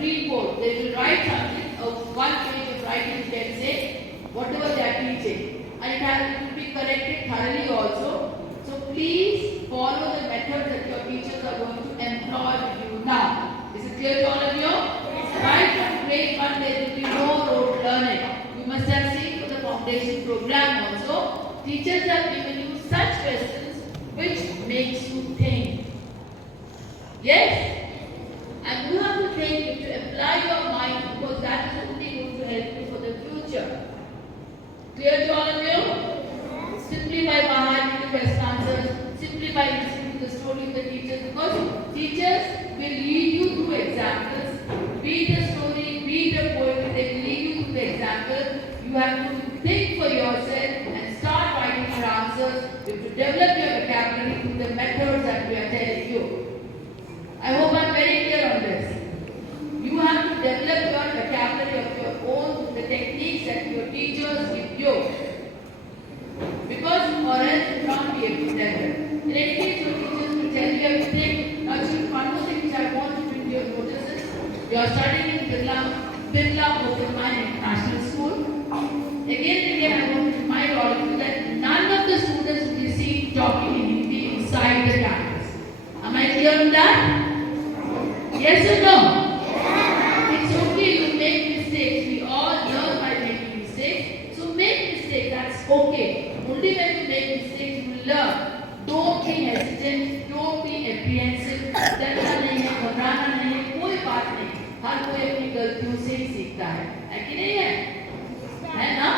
green board. They will write something, one page of writing you can say, whatever they are teaching. And it will be corrected thoroughly also. So please follow the method that your teachers are going to employ with you now. Is it clear to all of you? Right from grade 1 there will be no rote learning. You must have seen for the foundation program also. Teachers have given you such questions which makes you think. Yes? And you have to think, you have to apply your mind because that is only going to help you for the future. Clear to all of you? Simply by behind the best answers, simply by listening to the story of the teachers, because teachers will lead you through examples. Be it a story, be it a poetry, they will lead you through the example. You have to think for yourself and start writing your answers. You have to develop your vocabulary through the methods that we are telling you. I hope I am very clear on this. You have to develop your vocabulary of your own, the techniques that your teachers give you. Because or else you will not be able to develop. In any case, your teachers will tell you everything. Now, children, one more thing which I want you to bring to your notice is, you are studying in Birla Open Mind International School. Again and again, I want to remind all of you that none of the students will be seen talking in Hindi inside the campus. Am I clear on that? Yes or no? It's okay you make mistakes. We all learn by making mistakes. So make mistakes, that's okay. Only when you make mistakes you will learn. Don't be hesitant, don't be apprehensive. डरना नहीं है, घबराना नहीं है, कोई बात नहीं. हर कोई अपनी गलतियों से ही सीखता है कि नहीं है? है ना?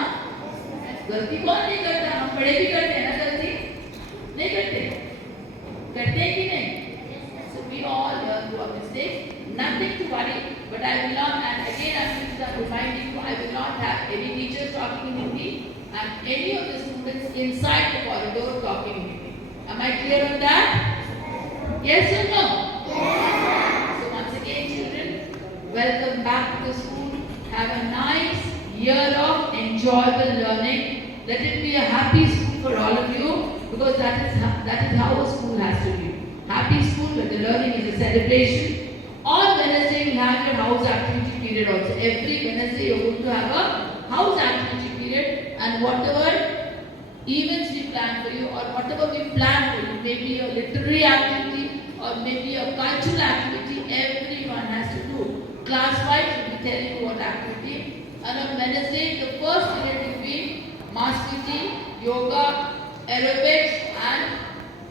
गलती कौन नहीं करता? हम बड़े भी करते हैं ना गलती? नहीं करते? करते हैं कि नहीं? So we all learn through our mistakes. Nothing to worry. But I will not, and again I will start reminding you, I will not have any teachers talking in Hindi and any of the students inside the corridor talking in Hindi. Am I clear on that? Yes or no? So once again, children, welcome back to the school. Have a nice year of enjoyable learning. Let it be a happy school for all of you, because that is how a school has to be. Happy school where the learning is a celebration. On Wednesday, you have your house activity period also. Every Wednesday, you are going to have a house activity period, and whatever events we plan for you or whatever we plan for you, maybe a literary activity or maybe a cultural activity, everyone has to do. Class-wise, we will tell you what activity. And on Wednesday, the first period will be mass PT, yoga, aerobics, and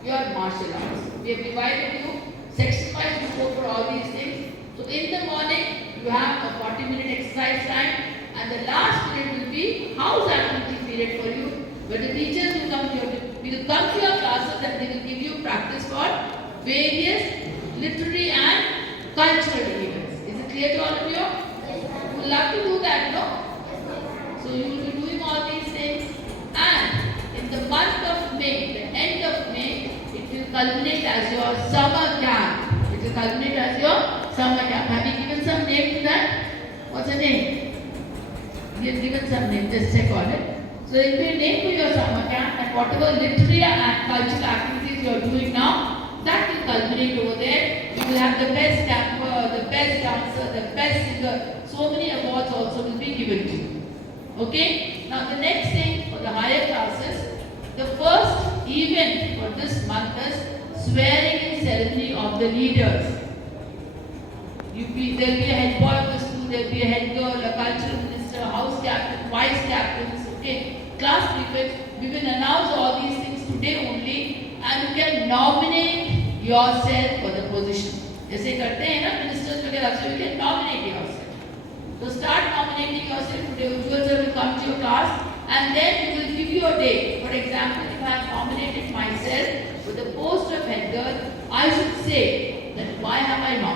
your martial arts. We have divided you section-wise. We go for all these things. So in the morning, you have a 40-minute exercise time, and the last period will be house activity period for you, where the teachers will come to your classes and they will give you practice for various literary and cultural events. Is it clear to all of you? You would love to do that, no? So you will be doing all these things, and in the month of May, the end of May, it will culminate as your summer camp. It will culminate as your summer camp. Have you given some name to that? What's the name? We have given some name. Just check on it. So it will be a name for your summer camp, and whatever literary and cultural activities you are doing now, that will culminate over there. You will have the best camper, the best dancer, the best singer. So many awards also will be given to you. Okay? Now the next thing for the higher classes, the first event for this month is swearing in ceremony of the leaders. There will be a head boy of the school, there will be a head girl, a cultural minister, house captain, vice captains, okay, class prefects. We will announce all these things today only, and you can nominate yourself for the position. जैसे करते हैं ना ministers वगैरह, so you can nominate yourself. So start nominating yourself today. Ujjwal sir will come to your class, and then we will give you a date. For example, if I have nominated myself for the post of head girl, I should say that why have I nominated